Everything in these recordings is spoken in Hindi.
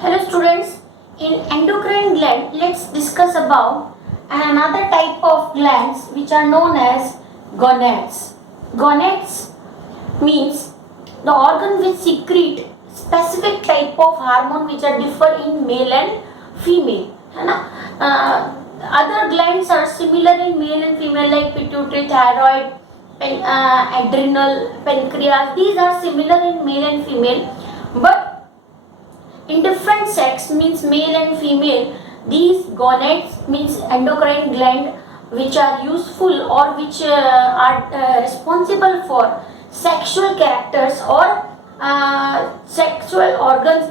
Hello students, in endocrine gland let's discuss about another type of glands which are known as gonads. Gonads means the organ which secrete specific type of hormone which are differ in male and female, है ना. Other glands are similar in male and female like pituitary, thyroid, adrenal, pancreas. These are similar in male and female, but in different sex means male and female, these gonads means endocrine gland which are useful or which are responsible for sexual characters or sexual organs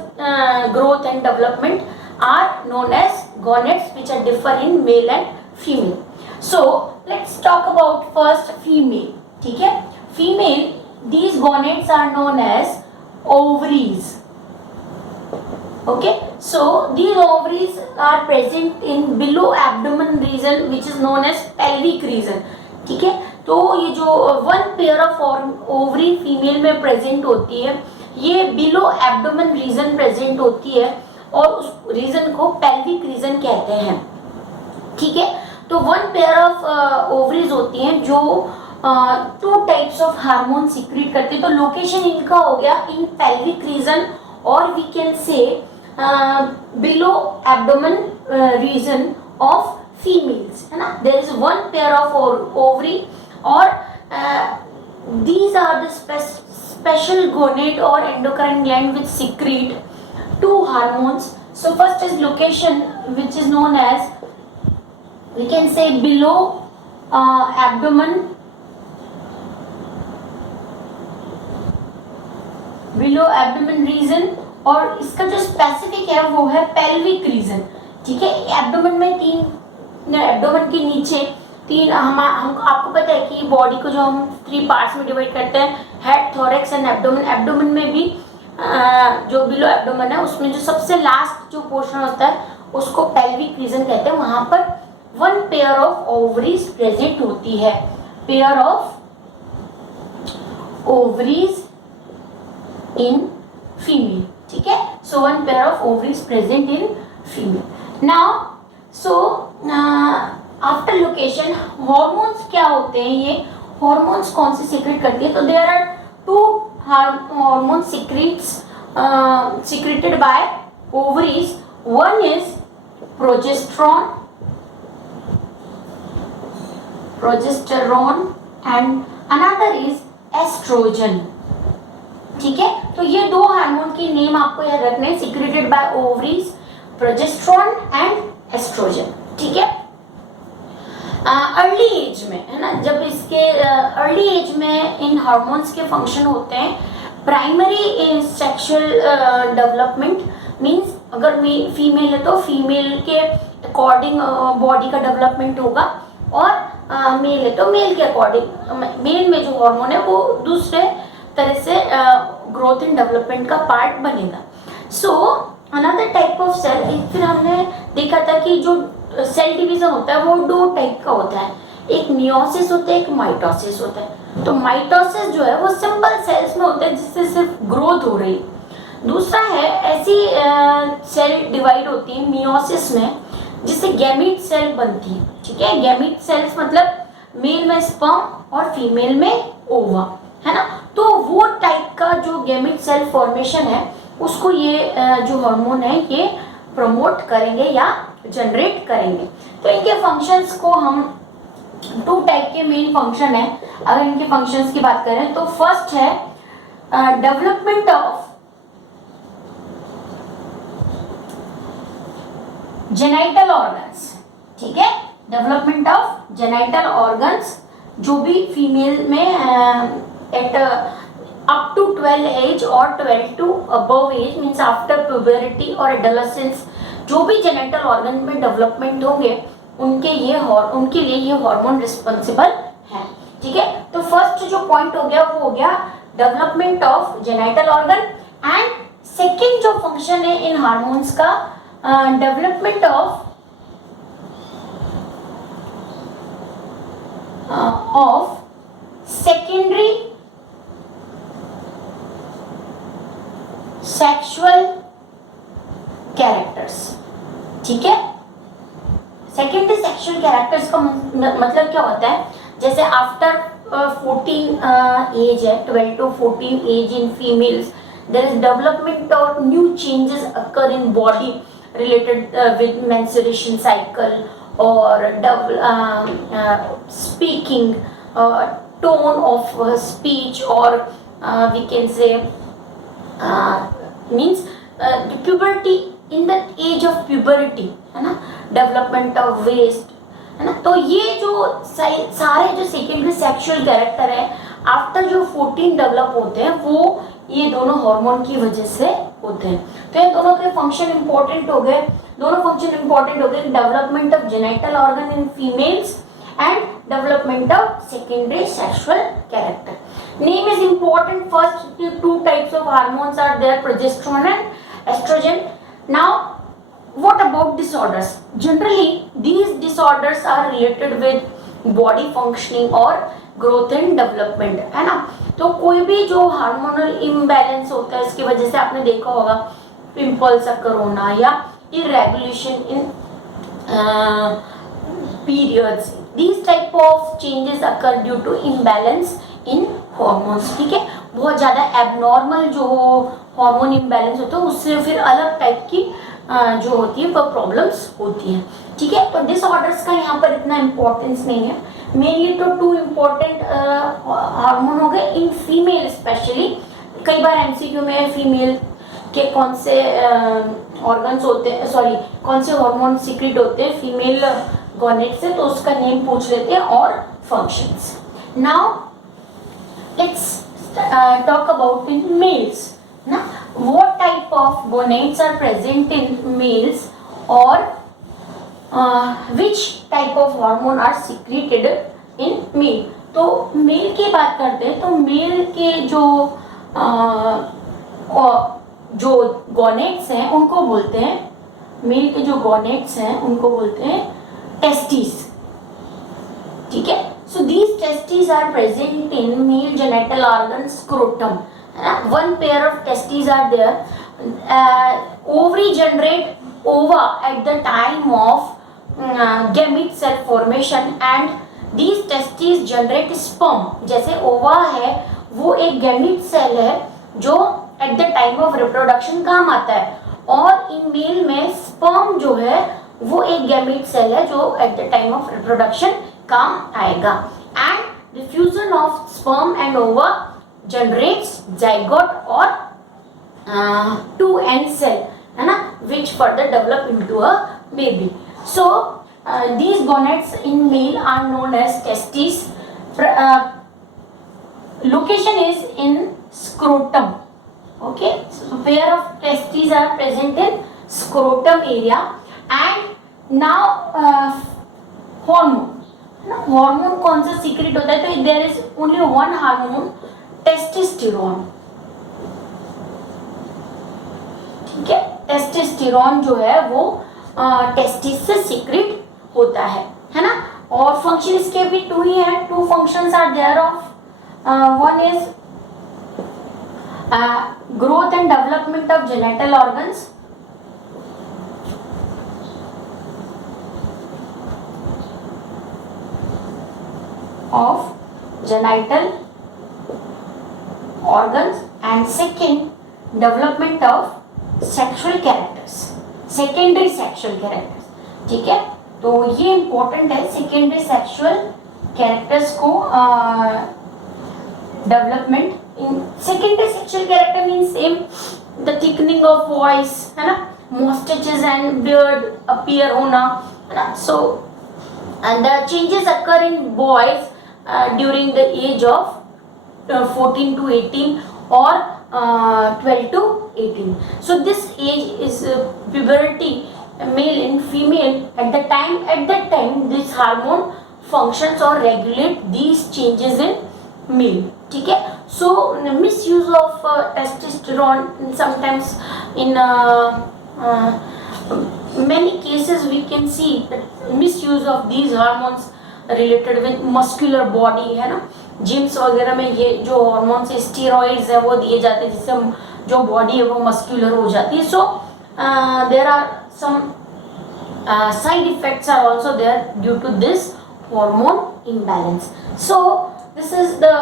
growth and development are known as gonads, which are differ in male and female. So let's talk about first female. ठीक है, female, these gonads are known as ovaries. Okay, so these ovaries are present in below abdomen region which is known as pelvic region. ठीक है, तो ये जो one pair of ovary female में प्रेजेंट होती है ये बिलो एब्डोमेन रीजन प्रेजेंट होती है और उस रीजन को पेल्विक रीजन कहते हैं. ठीक है, तो वन पेयर ऑफ ओवरीज होती हैं जो two types of hormone secrete करते हैं. तो लोकेशन इनका हो गया इन पेल्विक रीजन और we can say below abdomen region of females, है ना. There is one pair of ovary or these are the special gonad or endocrine gland which secrete two hormones. So first is location which is known as, we can say below abdomen, below abdomen region, और इसका जो स्पेसिफिक है वो है पेल्विक रीजन. ठीक है, एब्डोमेन में तीन, एब्डोमेन के नीचे तीन, हम आपको पता है कि बॉडी को जो हम 3 पार्ट्स में डिवाइड करते हैं, head, thorax and abdomen. Abdomen में भी जो बिलो एब्डोमेन है उसमें जो सबसे लास्ट जो पोर्शन होता है उसको पेल्विक रीजन कहते हैं. वहां पर one pair of ovaries present होती है, pair of ovaries in female. ठीक है, so one pair of ovaries present in female. Now so after location hormones क्या होते हैं, ये हॉर्मोन्स कौन से सीक्रेट करती है. तो there are 2 hormone secreted by ovaries. One is progesterone and another is oestrogen. ठीक है, तो ये 2 हार्मोन के नेम आपको याद रखने हैं, secreted by ovaries, progesterone and oestrogen. ठीक है, अर्ली एज में, है ना, जब इसके अर्ली एज में इन हार्मोन्स के फंक्शन होते हैं. प्राइमरी सेक्सुअल डेवलपमेंट मींस अगर फीमेल है तो फीमेल के अकॉर्डिंग बॉडी का डेवलपमेंट होगा और मेल है तो मेल के अकॉर्डिंग मेल में जो हार्मोन है वो दूसरे तरह से ग्रोथ एंड डेवलपमेंट का पार्ट बनेगा. So another type of cell, फिर हमने देखा था कि जो सेल डिवीजन होता है वो 2 टाइप का होता है, एक मियोसिस होता है, एक माइटोसिस होता है. तो माइटोसिस जो है वो सिंपल सेल्स में होता है जिससे सिर्फ ग्रोथ हो रही. दूसरा है ऐसी सेल डिवाइड होती है मियोसिस में जिससे गैमीट सेल बनती है. ठीक है, गैमीट सेल्स मतलब मेल में स्पर्म और फीमेल में ओवा, है ना. तो वो टाइप का जो गैमीट सेल फॉर्मेशन है उसको ये जो हार्मोन है ये प्रमोट करेंगे या जनरेट करेंगे. तो इनके फंक्शंस को हम 2 टाइप के मेन फंक्शन है. अगर इनके फंक्शंस की बात करें तो फर्स्ट है डेवलपमेंट ऑफ जेनाइटल ऑर्गन्स. ठीक है, डेवलपमेंट ऑफ जेनाइटल ऑर्गन्स जो भी फीमेल में at up to 12 age or 12 to above age means after puberty or adolescence, जो भी जेनेटल ऑर्गन में डेवलपमेंट होंगे उनके लिए ये हार्मोन रिस्पॉन्सिबल है. ठीक है, तो फर्स्ट जो पॉइंट हो गया वो हो गया development of genital organ. And second जो फंक्शन है इन हार्मोन्स का development of secondary sexual characters, ठीक है। सेकेंडरी सेक्सुअल कैरेक्टर्स का मतलब क्या होता है, जैसे आफ्टर 14 एज है, 12 to 14 age in females, there is development or new changes occur in body related with menstruation cycle or speaking, tone of speech, or we can say means puberty, in the age of puberty, है ना, डेवलपमेंट ऑफ वेस्ट, है ना। तो ये जो सारे जो सेकेंडरी सेक्सुअल कैरेक्टर है आफ्टर जो 14 डेवलप होते हैं, वो ये दोनों हार्मोन की वजह से होते हैं। तो ये दोनों के फंक्शन इंपॉर्टेंट हो गए, दोनों फंक्शन इंपॉर्टेंट हो गए, development of genital organ in females and development of secondary sexual character. Name is important, first two types of hormones are there, progesterone and estrogen. Now what about disorders? Generally these disorders are related with body functioning or growth and development, है ना। तो कोई भी जो हार्मोनल इम्बैलेंस होता है, इसकी वजह से आपने देखा होगा पिंपल्स अकर होना या इरेगुलेशन इन periods, these type of changes occur due to imbalance in hormones, ठीक है। बहुत ज़्यादा एबनॉर्मल जो हार्मोन इम्बैलेंस होता है, उससे फिर अलग टाइप की जो होती है वह प्रॉब्लम्स होती हैं, ठीक है। तो डिसऑर्डर्स का यहाँ पर इतना इम्पोर्टेंस नहीं है। मेनली तो टू इम्पोर्टेंट हार्मोन हो गए इन फीमेल स्पेशली। कई बार एमसीक्यू में फीमेल के कौन से ऑर्गन्स होते हैं, सॉरी कौन से हार्मोन सीक्रेट होते हैं फीमेल गोनेट से, तो उसका नेम पूछ लेते हैं और functions. Now let's talk about in males, na, what type of gonads are present in males, or which type of hormone are secreted in male। तो मेल की बात करते हैं तो मेल के जो गोनेट्स हैं उनको बोलते हैं, मेल के जो गोनेट्स हैं उनको बोलते हैं टेस्टिस, ठीक है। So these testes are present in male genital organ scrotum. One pair of testes are there. Ovary generate ova at the time of gamete cell formation, and these testes generate sperm. जैसे ओवा है वो एक गैमीट सेल है जो at the time of reproduction काम आता है, और इन मेल में स्पर्म जो है वो एक गैमीट सेल है जो at the time of reproduction काम आएगा। And diffusion of sperm and ओवा जनरेट्स जाइगोट और 2n सेल, है ना, which further develop into a baby. So these gonads in male are known as testes. Location is in scrotum, okay, so pair of testes are present in scrotum area. And now hormone, hormone कौन सा सीक्रेट होता है, तो there is only one hormone, testosterone, ठीक है। टेस्टोस्टेरोन जो है वो टेस्टिस से सीक्रेट होता है ना। और फंक्शन इसके भी टू ही है, two functions are there of, one is growth and development of genital organs, of genital organs, and second development of sexual characters, secondary sexual characters, ठीक है। तो ये important है secondary sexual characters को development in secondary sexual character means same, the thickening of voice, है ना, mustaches and beard appear होना, है ना। So and the changes occur in boys during the age of 14 to 18 or 12 to 18. So this age is puberty, male and female. At that time this hormone functions or regulate these changes in male, ठीक है। So misuse of testosterone sometimes in many cases we can see that misuse of these hormones related with muscular body, है ना। जिम्स वगैरह में ये जो हार्मोन्स स्टेरॉइड्स है वो दिए जाते हैं जिससे जो बॉडी है वो मस्कुलर हो जाती है। सो there are some side effects are also there due to this hormone imbalance. So this is the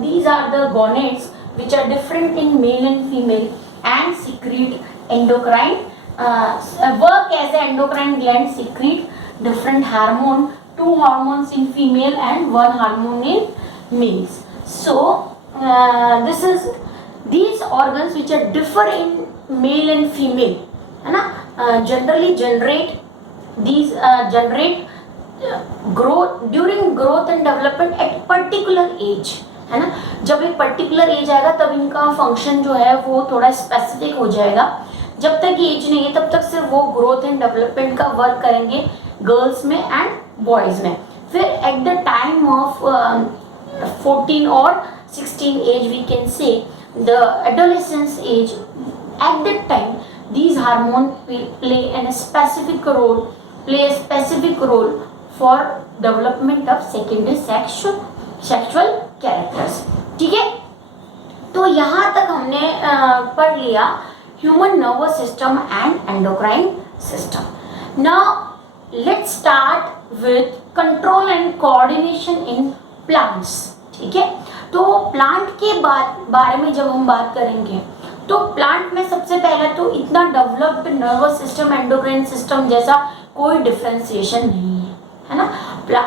these are the gonads which are different in male and female and secrete endocrine work as an endocrine gland, secrete different hormone, 2 hormones in female and 1 hormone in males. So this is these organs which are differ in male and female, है ना, generally generate these generate growth during growth and development at particular age, है ना. जब एक पर्टिकुलर एज आएगा तब इनका फंक्शन जो है वो थोड़ा स्पेसिफिक हो जाएगा. जब तक एज नहीं है तब तक सिर्फ वो ग्रोथ एंड डेवलपमेंट का वर्क करेंगे गर्ल्स में एंड बॉयज में. फिर एट द टाइम ऑफ 14 और 16 age we can say the adolescence age, at that time these hormones will play a specific role for development of secondary sexual characters. ठीक है, तो यहाँ तक हमने पढ़ लिया human nervous system and endocrine system. Now let's start with control and coordination in plants. ठीक है, तो प्लांट के बारे में जब हम बात करेंगे तो प्लांट में सबसे पहले तो इतना developed nervous system endocrine system जैसा कोई डिफरेंशिएशन नहीं है ना.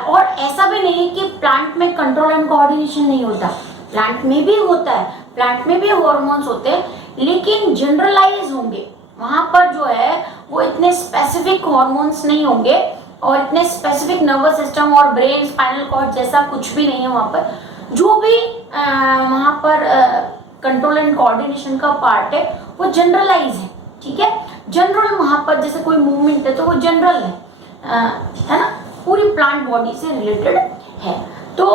और ऐसा भी नहीं है कि प्लांट में कंट्रोल एंड कोऑर्डिनेशन नहीं होता, प्लांट में भी होता है, प्लांट में भी हार्मोन्स होते हैं, लेकिन जनरलाइज होंगे. वहाँ पर जो है वो इतने स्पेसिफिक हार्मोन्स नहीं होंगे और इतने स्पेसिफिक नर्वस सिस्टम और ब्रेन स्पाइनल कॉर्ड जैसा कुछ भी नहीं है वहाँ पर. जो भी वहाँ पर कंट्रोल एंड कोऑर्डिनेशन का पार्ट है वो जनरलाइज है. ठीक है, जनरल वहाँ पर जैसे कोई मूवमेंट है तो वो जनरल है ना, पूरी प्लांट बॉडी से रिलेटेड है. तो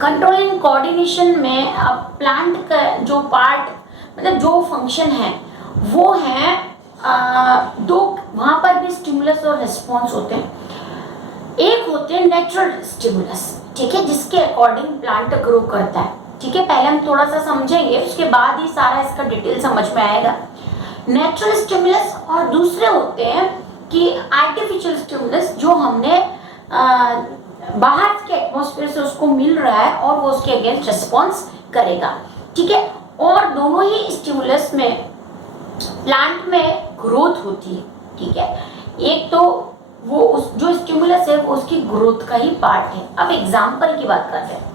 कंट्रोल एंड कोऑर्डिनेशन में अब प्लांट का जो पार्ट मतलब जो फंक्शन है वो है दो. वहाँ पर भी स्टिमुलस और रिस्पॉन्स होते हैं. एक होते हैं नेचुरल स्टिमुलस, ठीक है, जिसके अकॉर्डिंग प्लांट ग्रो करता है. ठीक है, पहले हम थोड़ा सा समझेंगे उसके बाद ही सारा इसका डिटेल समझ में आएगा. नेचुरल स्टिमुलस और दूसरे होते हैं कि आर्टिफिशियल स्टिमुलस जो हमने बाहर के एटमॉस्फेयर से उसको मिल रहा है और वो उसके अगेंस्ट रिस्पॉन्स करेगा. ठीक है, और दोनों ही स्टिमुलस में प्लांट में ग्रोथ होती है. ठीक है, एक तो वो उस जो स्टिमुलस है वो उसकी ग्रोथ का ही पार्ट है. अब एग्जाम्पल की बात करते हैं,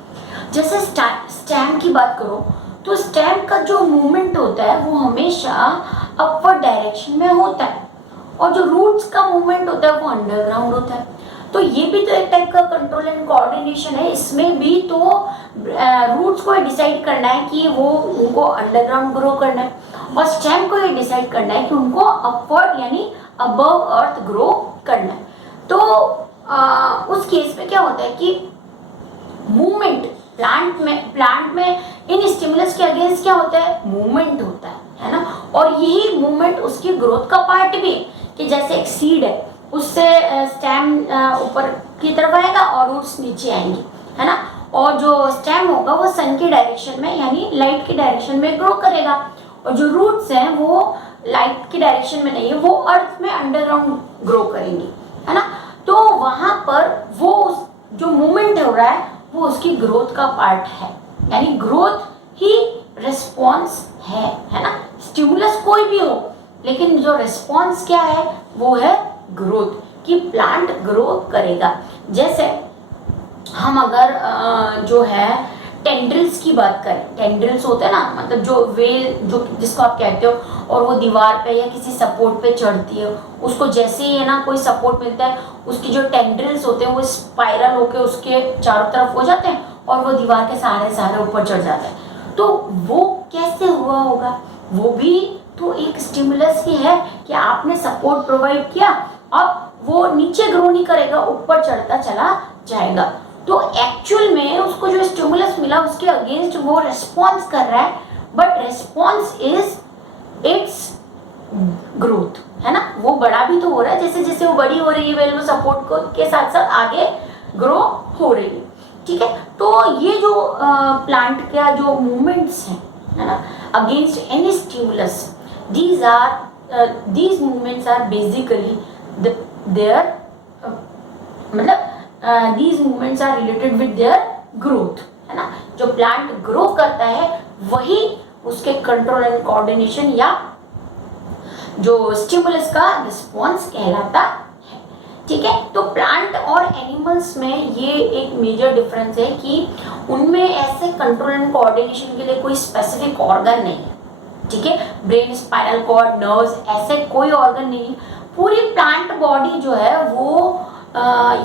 जैसे स्टेम की बात करो तो स्टेम का जो मूवमेंट होता है वो हमेशा अपवर्ड डायरेक्शन में होता है और जो रूट्स का मूवमेंट होता है वो अंडरग्राउंड होता है. तो ये भी तो एक टाइप का कंट्रोल एंड कोऑर्डिनेशन है. इसमें भी तो रूट्स को डिसाइड करना है कि वो उनको अंडरग्राउंड ग्रो करना है और स्टेम को ये डिसाइड करना है कि उनको अपवर्ड यानी अबव अर्थ ग्रो करना है. तो उस केस में क्या होता है कि मूवमेंट प्लांट में इन स्टिमुलस के अगेंस्ट क्या होता है, मूवमेंट होता है ना. और यही मूवमेंट उसकी ग्रोथ का पार्ट भी है कि जैसे एक सीड है उससे स्टेम ऊपर की तरफ आएगा और रूट्स नीचे आएंगी, है ना. और जो स्टेम होगा वो सन की डायरेक्शन में यानी लाइट की डायरेक्शन में ग्रो करेगा और जो रूट्स हैं वो लाइट की डायरेक्शन में नहीं है, वो अर्थ में अंडरग्राउंड ग्रो करेंगी, है ना. तो वहाँ पर वो जो मूवमेंट हो रहा है वो उसकी ग्रोथ का पार्ट है, यानी ग्रोथ ही रिस्पॉन्स है ना. स्टिमुलस कोई भी हो लेकिन जो रिस्पॉन्स क्या है वो है ग्रोथ, कि प्लांट ग्रो करेगा. जैसे हम अगर जो है टेंड्रिल्स की बात करें, टेंड्रिल्स होते हैं ना, मतलब जो वेल जो जिसको आप कहते हो, और वो दीवार पे या किसी सपोर्ट पे चढ़ती है, उसको जैसे ही है ना कोई सपोर्ट मिलता है उसकी जो टेंड्रिल्स होते हैं वो स्पाइरल होके उसके चारों तरफ हो जाते हैं और वो दीवार के सहारे ऊपर चढ़ जाता है. तो वो कैसे हुआ होगा, वो भी तो एक स्टिमुलस ही है कि आपने सपोर्ट प्रोवाइड किया, अब वो नीचे ग्रो नहीं करेगा, ऊपर चढ़ता चला जाएगा. तो एक्चुअल में उसको जो स्टिमुलस मिला उसके अगेंस्ट वो रिस्पॉन्स कर रहा है, but response is it's growth, है ना. वो बड़ा भी तो हो रहा है, जैसे जैसे वो बड़ी हो रही है वेल वो सपोर्ट को के साथ साथ आगे ग्रो हो रही है. ठीक है, तो ये जो प्लांट का जो मूवमेंट्स हैं, है ना, against any stimulus, these are these movements are basically their मतलब these movements are related with their growth, है ना. जो प्लांट ग्रो करता है वही उसके कंट्रोल एंड कोऑर्डिनेशन या जो स्टिमुलस का रिस्पॉन्स कहलाता है. ठीक है. तो प्लांट और एनिमल्स में ये एक मेजर डिफरेंस है कि उनमें ऐसे कंट्रोल एंड कोऑर्डिनेशन के लिए कोई स्पेसिफिक ऑर्गन नहीं है. ठीक है. ब्रेन, स्पाइनल कॉर्ड, नर्व्स, ऐसे कोई ऑर्गन नहीं. पूरी प्लांट बॉडी जो है वो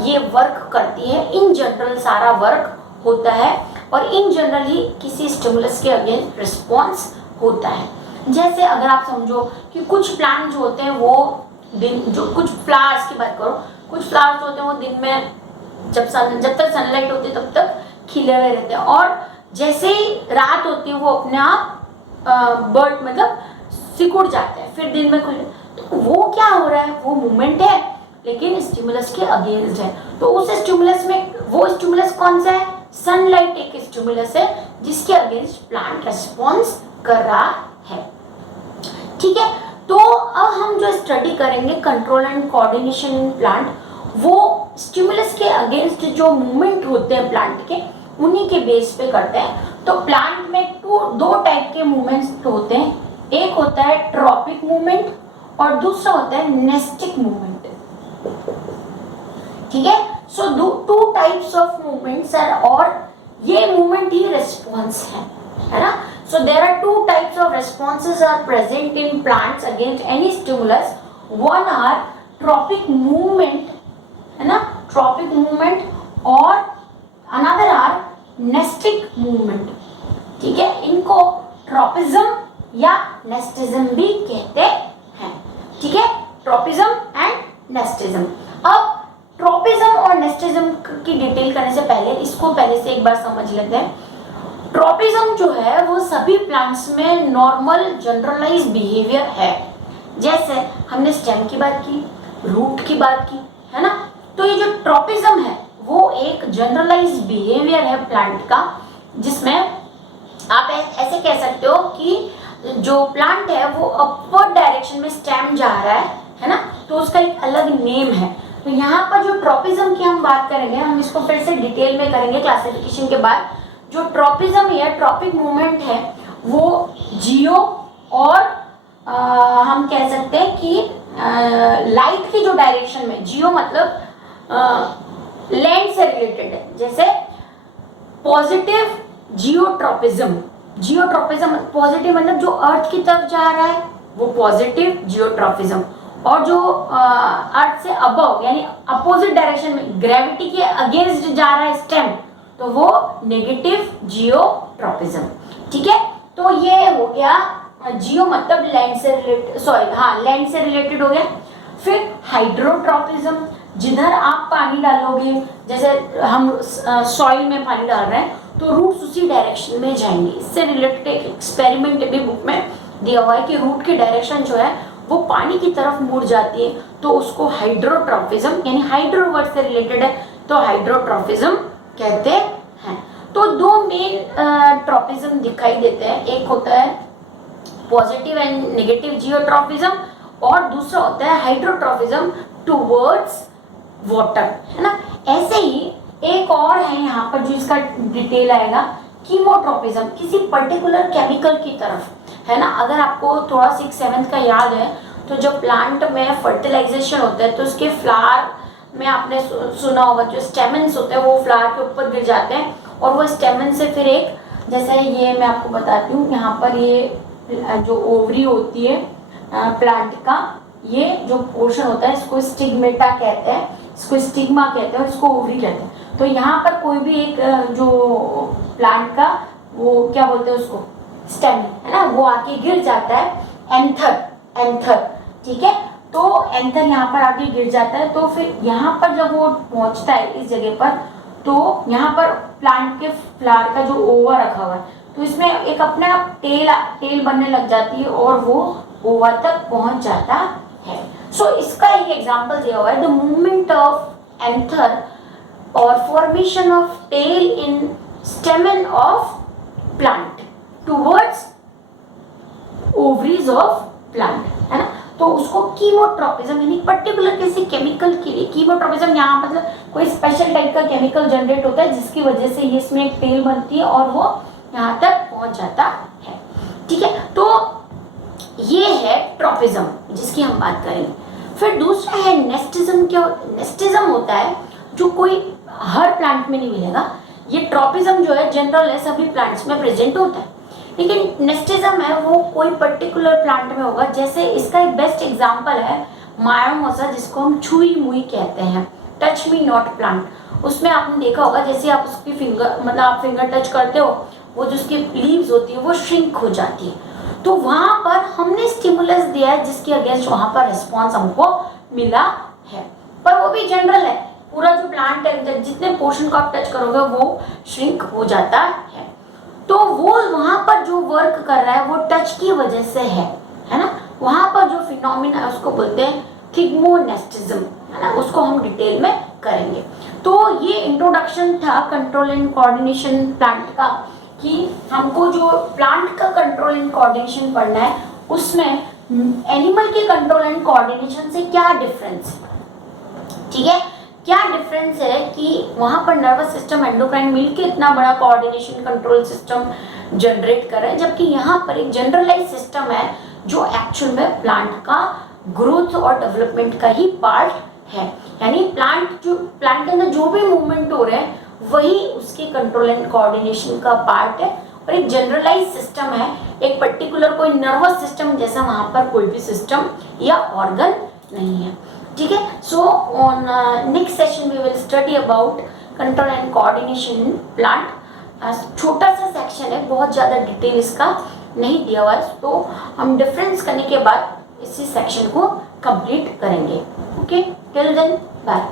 ये वर्क करती है. इन जनरल सारा वर्क होता है और इन जनरल ही किसी स्टिमुलस के अगेंस्ट रिस्पॉन्स होता है. जैसे अगर आप समझो कि कुछ प्लांट जो होते हैं वो दिन, जो कुछ फ्लावर्स की बात करो, कुछ फ्लावर्स जो होते हैं वो दिन में जब तक सनलाइट होती है तब तक खिले हुए रहते हैं और जैसे ही रात होती है वो अपने आप बर्ड मतलब सिकुड़ जाते हैं, फिर दिन में खुले. तो वो क्या हो रहा है, वो मूवमेंट है लेकिन स्टिमुलस के अगेंस्ट है. तो उस स्टिमुलस में, वो स्टिमुलस कौन सा है, सनलाइट एक स्टिमुलस है जिसके अगेंस्ट प्लांट रिस्पॉन्स कर रहा है. ठीक है. तो अब हम जो स्टडी करेंगे control and coordination in plant, वो स्टिमुलस के अगेंस्ट जो मूवमेंट होते हैं प्लांट के, उन्हीं के बेस पे करते हैं. तो प्लांट में दो टाइप के मूवमेंट्स होते हैं. एक होता है ट्रॉपिक मूवमेंट और दूसरा होता है नेस्टिक मूवमेंट. ठीक है. So two types of movements are, और ये मूवमेंट ही रिस्पॉन्स है ना. So there are two types of responses are present in plants against any stimulus. One are tropic movement, है ना, tropic movement, और another are nestic movement. ठीक है. इनको tropism या nestism भी कहते हैं. ठीक है. tropism and nestism. अब tropism और nestism की डिटेल करने से पहले इसको पहले से एक बार समझ लेते हैं. ट्रॉपिज्म जो है वो सभी प्लांट्स में नॉर्मल जनरलाइज बिहेवियर है. जैसे हमने स्टेम की बात की, रूट की बात की, है ना. तो ये जो ट्रॉपिज्म है वो एक जनरलाइज बिहेवियर है प्लांट का, जिसमें आप ऐसे कह सकते हो कि जो प्लांट है वो अपवर्ड डायरेक्शन में स्टेम जा रहा है ना. तो उसका एक अलग नेम है. तो यहाँ पर जो ट्रॉपिज्म की हम बात करेंगे, हम इसको फिर से डिटेल में करेंगे क्लासिफिकेशन के बाद. जो ट्रॉपिज्म या ट्रॉपिक मूवमेंट है वो जियो और हम कह सकते हैं कि लाइट की जो डायरेक्शन में, जियो मतलब लैंड से रिलेटेड है. जैसे पॉजिटिव जियोट्रॉपिज्म, जियोट्रॉपिज्म पॉजिटिव मतलब जो अर्थ की तरफ जा रहा है वो पॉजिटिव जियोट्रॉपिज्म, और जो अर्थ से अबव यानी अपोजिट डायरेक्शन में ग्रेविटी के अगेंस्ट जा रहा है स्टेम, तो वो नेगेटिव जियोट्रॉपिज्म. ठीक है. तो ये हो गया जियो मतलब लैंड से रिलेटेड, लैंड से रिलेटेड हो गया. फिर हाइड्रोट्रॉपिज्म, जिधर आप पानी डालोगे, जैसे हम सॉइल में पानी डाल रहे हैं तो रूट्स उसी डायरेक्शन में जाएंगे. इससे रिलेटेड एक एक्सपेरिमेंट भी बुक में दिया हुआ है कि रूट की डायरेक्शन जो है वो पानी की तरफ मुड़ जाती है, तो उसको हाइड्रोट्रॉपिज्म यानी हाइड्रो वर्ड से रिलेटेड है तो हाइड्रोट्रॉपिज्म कहते हैं. तो दो मेन ट्रॉपिज्म दिखाई देते हैं. एक होता है पॉजिटिव एंड नेगेटिव जियोट्रॉपिज्म और दूसरा होता है हाइड्रोट्रॉपिज्म टुवर्ड्स वाटर, है ना. ऐसे ही एक और है यहाँ पर जो इसका डिटेल आएगा, कीमोट्रॉपिज्म, किसी पर्टिकुलर केमिकल की तरफ, है ना. अगर आपको थोड़ा 6-7 का याद है तो जब प्लांट में फर्टिलाइजेशन होता है तो उसके फ्लावर में आपने सुना होगा जो स्टेमन्स होते हैं वो फ्लावर के ऊपर गिर जाते हैं और वो स्टेमन से फिर एक, जैसे ये मैं आपको बताती हूँ, यहाँ पर ये जो ओवरी होती है प्लांट का, ये जो पोर्शन होता है इसको स्टिग्मेटा कहते हैं, इसको स्टिग्मा कहते हैं और इसको ओवरी कहते हैं. तो यहाँ पर कोई भी एक जो प्लांट का वो क्या बोलते हैं उसको, स्टेम, है ना, वो आके गिर जाता है एंथर. ठीक है. तो एंथर यहाँ पर आके गिर जाता है. तो फिर यहाँ पर जब वो पहुँचता है इस जगह पर, तो यहाँ पर प्लांट के फ्लावर का जो ओवा रखा हुआ है तो इसमें एक अपने आप टेल बनने लग जाती है और वो ओवा तक पहुँच जाता है. सो इसका एक एग्जाम्पल दिया हुआ है, द मूवमेंट ऑफ एंथर और formation of tail in stamen of plant towards ovaries of plant, है ना. तो उसको कीमोट्रोपिज्म यानी पर्टिकुलर किसी केमिकल के लिए, कीमोट्रोपिज्म यहाँ मतलब कोई स्पेशल टाइप का केमिकल जनरेट होता है जिसकी वजह से ये इसमें एक टेल बनती है और वो यहाँ तक पहुंच जाता है। ठीक है, तो ये है ट्रोपिज्म जिसकी हम बात करेंगे। फिर दूसरा है नेस्टिज्म। क्या नेस्टिज्म होता है जो कोई हर प्लांट में नहीं मिलेगा। ये ट्रोपिज्म जो है जनरल है, सभी प्लांट्स में प्रेजेंट होता है, लेकिन नेस्टिज्म है वो कोई पर्टिकुलर प्लांट में होगा। जैसे इसका एक बेस्ट एग्जांपल है मायोमोसा, जिसको हम छुई मुई कहते हैं, टच मी नॉट प्लांट। उसमें आपने देखा होगा जैसे आप उसकी फिंगर मतलब आप फिंगर टच करते हो, वो जो उसकी लीव्स होती है वो श्रिंक हो जाती है। तो वहां पर हमने स्टिमुलस दिया है जिसके अगेंस्ट वहां पर रिस्पॉन्स हमको मिला है, पर वो भी जनरल है। पूरा जो प्लांट है जितने पोर्शन को आप टच करोगे वो श्रिंक हो जाता है। तो वो वहां पर जो वर्क कर रहा है वो टच की वजह से है ना। वहां पर जो फिनोमिना है उसको बोलते हैं थिग्मोनेस्टिज्म, है ना। उसको हम डिटेल में करेंगे। तो ये इंट्रोडक्शन था कंट्रोल एंड कोऑर्डिनेशन प्लांट का, कि हमको जो प्लांट का कंट्रोल एंड कोऑर्डिनेशन पढ़ना है उसमें एनिमल के कंट्रोल एंड कोऑर्डिनेशन से क्या डिफरेंस है। ठीक है, क्या डिफरेंस है कि वहां पर नर्वस सिस्टम एंडोक्राइन मिलके इतना बड़ा कोऑर्डिनेशन कंट्रोल सिस्टम जनरेट कर रहा है, जबकि यहाँ पर एक जनरलाइज सिस्टम है जो एक्चुअल में प्लांट का ग्रोथ और डेवलपमेंट का ही पार्ट है। यानी प्लांट के अंदर जो भी मूवमेंट हो रहे हैं वही उसके कंट्रोल एंड कोऑर्डिनेशन का पार्ट है, और एक जनरलाइज सिस्टम है। एक पर्टिकुलर कोई नर्वस सिस्टम जैसा वहां पर कोई भी सिस्टम या ऑर्गन नहीं है। ठीक है, so on next session we will study about control and coordination in plant. छोटा सा सेक्शन है, बहुत ज़्यादा डिटेल इसका नहीं दिया हुआ है, तो हम डिफरेंस करने के बाद इसी सेक्शन को कंप्लीट करेंगे। Okay, till then bye.